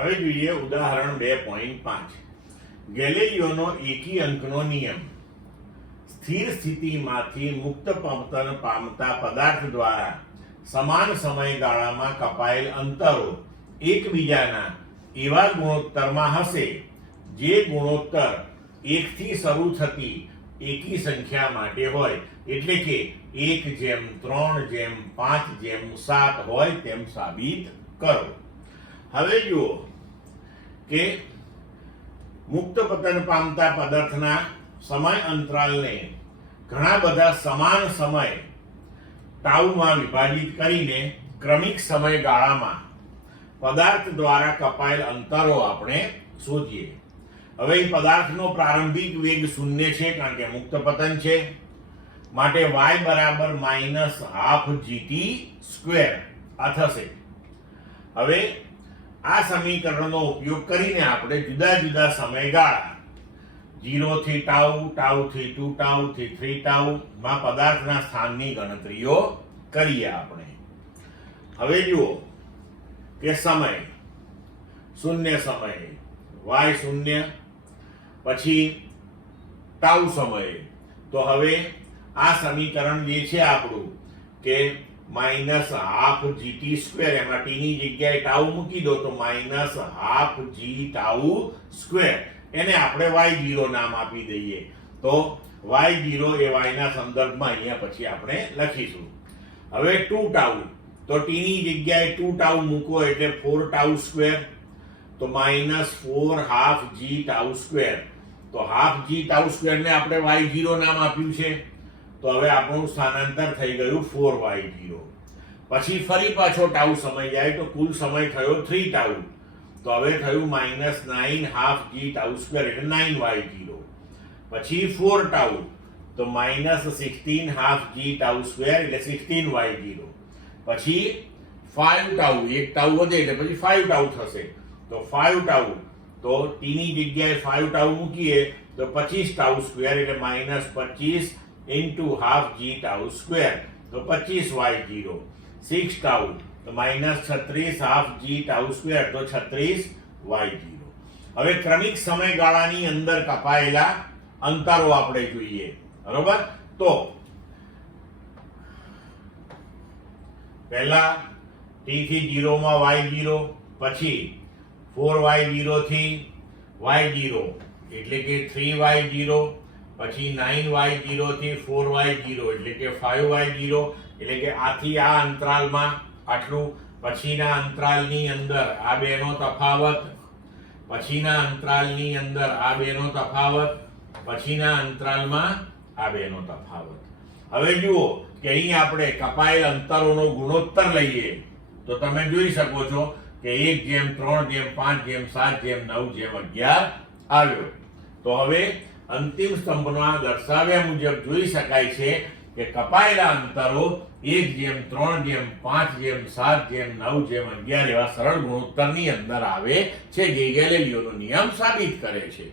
હવે જોઈએ ઉદાહરણ 2.5. ગેલિલિયોનો એકી અંકનો નિયમ. સ્થિર સ્થિતિમાંથી મુક્ત પતન પામતા પદાર્થ દ્વારા સમાન સમયગાળામાં કપાયેલ અંતરો એકબીજાના એવા ગુણોત્તરમાં હશે જે ગુણોત્તર 1 થી શરૂ થતી એકી સંખ્યા માટે હોય, એટલે કે 1:3:5:7 હોય તેમ સાબિત કરો. હવે જુઓ કે મુક્ત પતન પામતા પદાર્થના સમય અંતરાલને ઘણા બધા સમાન સમય ટાઉમાં વિભાજિત કરીને ક્રમિક સમયગાળામાં પદાર્થ દ્વારા કપાયેલ અંતરો આપણે શોધીએ. હવે એ પદાર્થનો પ્રારંભિક વેગ 0 છે, કારણ કે મુક્ત પતન છે, માટે y બરાબર -12gt². આ થશે. હવે આ સમીકરણનો ઉપયોગ કરીને આપણે જુદા જુદા સમયગાળા 0 થી ટાઉ, ટાઉ થી 2 ટાઉ થી 3 ટાઉ માં પદાર્થના સ્થાનની ગણતરીઓ કરીએ આપણે. હવે જુઓ કે સમય 0 સમય y0, પછી ટાઉ સમય. તો હવે આ સમીકરણ જે છે આપણું કે -12gt², એમાં t ની જગ્યાએ ટાઉ મૂકી દો તો -12g ટાઉ². એને આપણે y0 નામ આપી દઈએ. તો y0 એ y ના સંદર્ભમાં અહીંયા પછી આપણે લખીશું. હવે 2 ટાઉ, તો t ની જગ્યાએ 2 ટાઉ મૂકો એટલે 4 ટાઉ². તો -4 ½ g ટાઉ². તો ½ g ટાઉ² ને આપણે y0 નામ આપ્યું છે. તો હવે આપણું સ્થાનાંતર થઈ ગયું 4y0. પછી ફરી પાછો ટાઉ સમય જાય તો કુલ સમય થયો 3 ટાઉ. તો હવે થયું -9 ½ g ટાઉ² એટલે 9y0. પછી 4 ટાઉ, તો -16 ½ g ટાઉ² એટલે 16y0. પછી 5 ટાઉ, 1 ટાઉ વધે એટલે પછી 5 ટાઉ થશે. તો 5 ટાઉ, તો t ની જગ્યાએ 5 ટાઉ મૂકીએ તો 25 ટાઉ² એટલે -25 ½ g ટાઉ². તો 25y0. 6 ટાઉ, તો -36 ½ g ટાઉ² તો 36y0. હવે ક્રમિક સમયગાળાની અંદર કપાયેલા અંતરો આપણે જોઈએ. બરોબર? તો પહેલા t થી 0 માં y0, પછી 4y0 થી y0 એટલે કે 3y0, પછી 9y0 થી 4y0 એટલે કે 5y0, એટલે કે આથી આ અંતરાલમાં આટલું, પછીના અંતરાલની અંદર આ બેનો તફાવત, પછીના અંતરાલની અંદર આ બેનો તફાવત, પછીના અંતરાલમાં આ બેનો તફાવત. હવે જુઓ કે અહીં આપણે કપાયેલ અંતરોનો ગુણોત્તર લઈએ તો તમે જોઈ શકો છો કે 1:3:5:7:9:11 આવ્યો. તો હવે અંતિમ સ્તંભમાં દર્શાવ્યા મુજબ જોઈ શકાય છે કે કપાયેલા અંતરો 1:3:5:7:9:11 એવા સરળ ગુણોત્તરની અંદર આવે છે, જે ગેલિલિયોનો નિયમ સાબિત કરે છે.